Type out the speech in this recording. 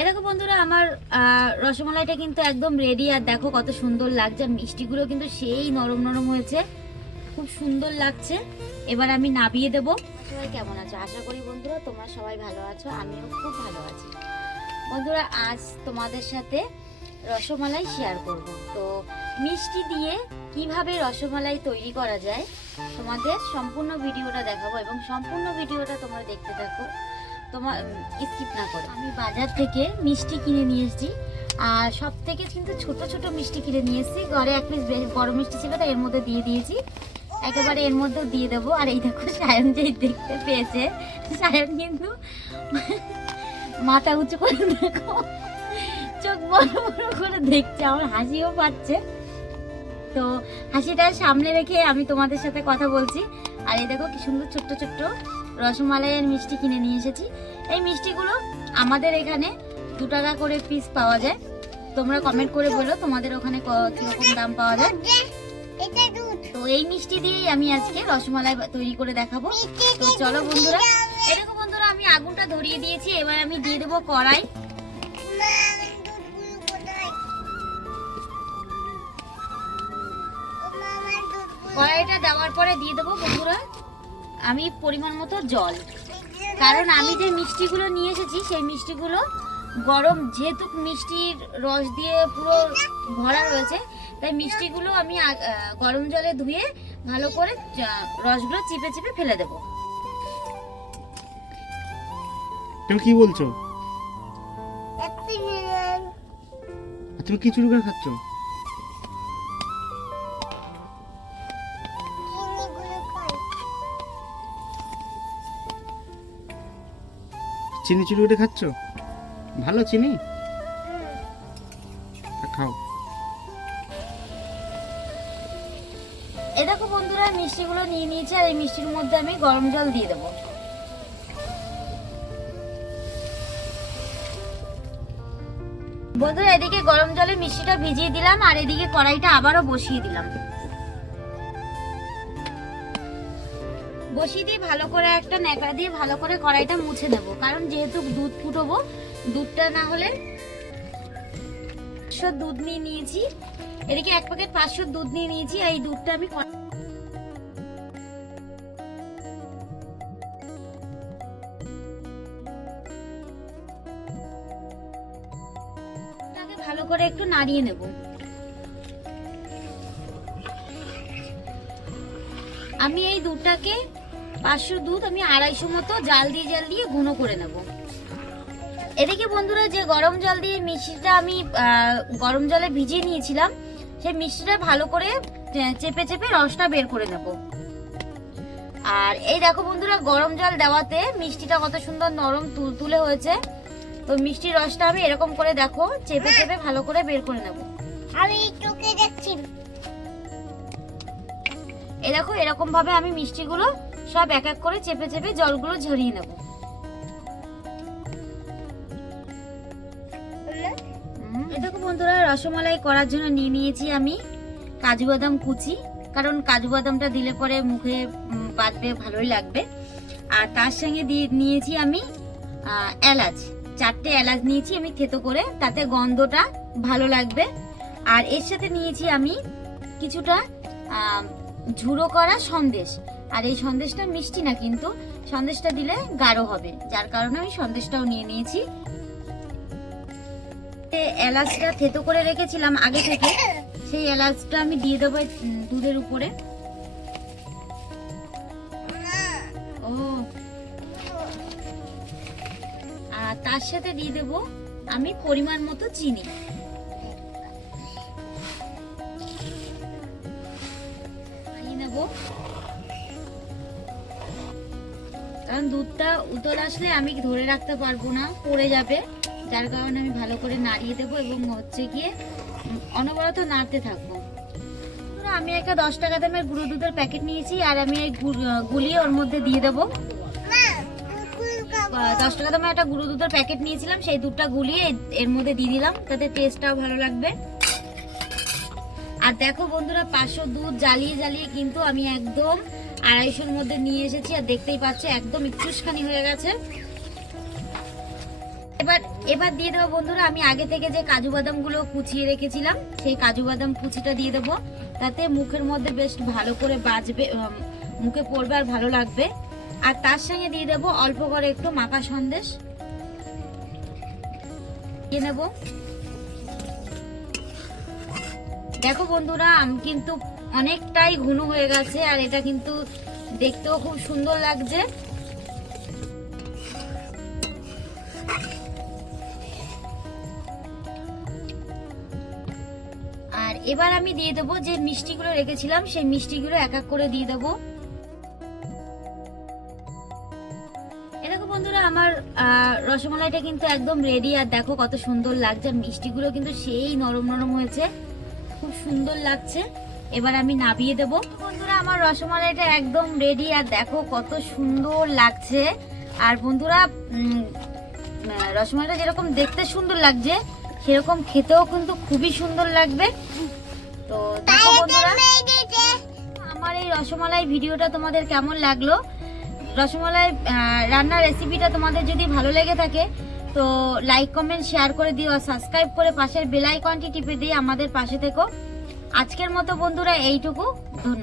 এ দেখো বন্ধুরা, আমার রসমালাইটা কিন্তু একদম রেডি। আর দেখো কত সুন্দর লাগছে, আর মিষ্টিগুলো কিন্তু সেই নরম নরম হয়েছে, খুব সুন্দর লাগছে। এবার আমি নাবিয়ে দেবো। সবাই কেমন আছো? আশা করি বন্ধুরা তোমরা সবাই ভালো আছো, আমিও খুব ভালো আছি। বন্ধুরা, আজ তোমাদের সাথে রসমালাই শেয়ার করব। তো মিষ্টি দিয়ে কিভাবে রসমালাই তৈরি করা যায় তোমাদের সম্পূর্ণ ভিডিওটা দেখাবো, এবং সম্পূর্ণ ভিডিওটা তোমরা দেখতে থাকো, তোমার স্কিপ না করো। আমি বাজার থেকে মিষ্টি কিনে নিয়ে এসেছি, আর সব থেকে কিন্তু ছোট ছোট মিষ্টি কিনে নিয়ে এসেছি। ঘরে এক পিস বড় মিষ্টি ছিল, তাই এর মধ্যে দিয়ে দিয়েছি, একেবারে এর মধ্যেও দিয়ে দেবো। আর এই দেখো, সায়ন যেই দেখতে পেয়েছে, সায়ন কিন্তু মাথা উঁচু করে দেখো, চোখ বড় বড় করে দেখছে, আমার হাসিও পাচ্ছে। তো হাসিটা সামনে রেখে আমি তোমাদের সাথে কথা বলছি। আর এই দেখো কি সুন্দর ছোট্ট ছোট্ট রসমালাইয়ের মিষ্টি কিনে নিয়ে এসেছি। এই মিষ্টিগুলো আমাদের এখানে 2 টাকা করে পিস পাওয়া যায়। তোমরা কমেন্ট করে বলো তোমাদের ওখানে কিরকম দাম পাওয়া যায়। তো এই মিষ্টি দিয়েই আমি আজকে রসমালাই তৈরি করে দেখাবো। তো চলো বন্ধুরা, এই দেখো বন্ধুরা, আমি আগুনটা ধরিয়ে দিয়েছি। এবার আমি দিয়ে দেবো কড়াই। কড়াইটা দেওয়ার পরে দিয়ে দেবো বন্ধুরা আমি পরিমাণ মতো জল। কারণ আমি যে মিষ্টিগুলো নিয়ে এসেছি সেই মিষ্টিগুলো গরম, যেহেতু মিষ্টির রস দিয়ে পুরো ভরা রয়েছে, তাই মিষ্টিগুলো আমি গরম জলে ধুয়ে ভালো করে রসগুলো চিপে চিপে ফেলে দেবো। তুমি কি বলছো? তুমি কি চুরি করে খাচ্ছ? চিনি চুরি করে খাচ্ছ? ভালো চিনি খাও। এই দেখো বন্ধুরা, মিষ্টিগুলো নিয়ে নিয়েছি, আর এই মিষ্টির মধ্যে আমি গরম জল দিয়ে দেবো। বন্ধুরা, এদিকে গরম জলে মিষ্টিটা ভিজিয়ে দিলাম, আর এদিকে কড়াইটা আবারও বসিয়ে দিলাম। বসিয়ে দিয়ে ভালো করে একটা ন্যাকড়া দিয়ে ভালো করে কড়াইটা মুছে নেব। কারণ যেহেতু দুধ ফুটবো, দুধটা না হলে, 500 দুধ নিয়ে নিয়েছি, এদিকে 1 প্যাকেট 500 দুধ নিয়ে নিয়েছি। এই দুধটা আমি ভালো করে একটু নাড়িয়ে নেব। আমি এই দুধটাকে 500 দুধ আমি 250 মতো জাল দিয়ে ঘন করে নেব। এদিকে বন্ধুরা, যে গরম জল দিয়ে মিষ্টিটা আমি গরম জলে ভিজিয়ে নিয়েছিলাম, সেই মিষ্টিটা ভালো করে চেপে চেপে রসটা বের করে নেব। আর এই দেখো বন্ধুরা, গরম জল দেওয়াতে মিষ্টিটা কত সুন্দর নরম তুলতুলে হয়েছে। তো মিষ্টির রসটা আমি এরকম করে দেখো চেপে চেপে ভালো করে বের করে নেব। আমি চোখে দেখছি। এই দেখো, এরকম ভাবে আমি মিষ্টিগুলো সব এক এক করে চেপে চেপে জলগুলো ঝরিয়ে নেব। এই দেখো বন্ধুরা, রসমালাই করার জন্য নিয়ে নিয়েছি আমি কাজু বাদাম কুচি। কারণ কাজু বাদামটা দিলে পরে মুখে বাজবে, ভালোই লাগবে। আর তার সঙ্গে দিয়ে নিয়েছি আমি এলাচ, 4টে এলাচ নিয়েছি আমি থেতো করে, তাতে গন্ধটা ভালো লাগবে। আর এর সাথে নিয়েছি আমি কিছুটা ঝুড়ো করা সন্দেশ। আর এই সন্দেশটা মিষ্টি না, কিন্তু সন্দেশটা দিলে গাঢ় হবে, যার কারণে আমি সন্দেশটাও নিয়ে নিয়েছি। এলাচটা থেতো করে রেখেছিলাম আগে থেকে, সেই এলাচটা আমি দিয়ে দেবো দুধের উপরে। ও, আর তার সাথে দিয়ে দেবো আমি পরিমাণ মতো চিনি। কারণ দুধটা উতল আসলে আমি ধরে রাখতে পারবো না, পড়ে যাবে, যার কারণে আমি ভালো করে নাড়িয়ে দেবো এবং হচ্ছে গিয়ে অনবরত নাড়তে থাকবো। আমি একটা 10 টাকা দামের গুঁড়ো দুধের প্যাকেট নিয়েছি, আর আমি এই গুলিয়ে ওর মধ্যে দিয়ে দেবো। 10 টাকা দামের একটা গুঁড়ো দুধের প্যাকেট নিয়েছিলাম, সেই দুধটা গুলিয়ে এর মধ্যে দিয়ে দিলাম, তাতে টেস্টটাও ভালো লাগবে। আর দেখো বন্ধুরা, 500 দুধ জ্বালিয়ে কিন্তু আমি একদম 250-র মধ্যে নিয়ে এসেছি। আর দেখতেই পাচ্ছ একদম একটুখানি হয়ে গেছে। এবার দিয়ে দেবো বন্ধুরা, আমি আগে থেকে যে কাজু বাদামগুলো কুচিয়ে রেখেছিলাম সেই কাজু বাদাম কুচিটা দিয়ে দেবো। তাতে মুখের মধ্যে বেশ ভালো করে বাজবে, মুখে পড়বে আর ভালো লাগবে। আর তার সঙ্গে দিয়ে দেবো অল্প করে একটু মাখা সন্দেশ দিয়ে নেব। দেখো বন্ধুরা, আমি কিন্তু অনেকটাই ঘন হয়ে গেছে আর এটা কিন্তু দেখতেও খুব সুন্দর লাগছে। আর এবার আমি দিয়ে দেবো যে মিষ্টিগুলো রেখেছিলাম সেই মিষ্টিগুলো এক এক করে দিয়ে দেবো। এরকম বন্ধুরা, আমার রসমালাইটা কিন্তু একদম রেডি। আর দেখো কত সুন্দর লাগছে, মিষ্টিগুলো কিন্তু সেই নরম নরম হয়েছে, খুব সুন্দর লাগছে। এবার আমি নাবিয়ে দেবো। বন্ধুরা, আমার রসমালাইটা একদম রেডি আর দেখো কত সুন্দর লাগছে। আর বন্ধুরা, রসমালাইটা যেরকম দেখতে সুন্দর লাগছে সেরকম খেতেও কিন্তু খুবই সুন্দর লাগবে। তো দেখো বন্ধুরা, আমার এই রসমালাই ভিডিওটা তোমাদের কেমন লাগলো? রসমালাই রান্নার রেসিপিটা তোমাদের যদি ভালো লেগে থাকে তো লাইক কমেন্ট শেয়ার করে দিও আর সাবস্ক্রাইব করে পাশের বেল আইকনটি টিপে দিয়ে আমাদের পাশে থেকো। আজকের মতো বন্ধুরা এইটুকু, ধন্যবাদ।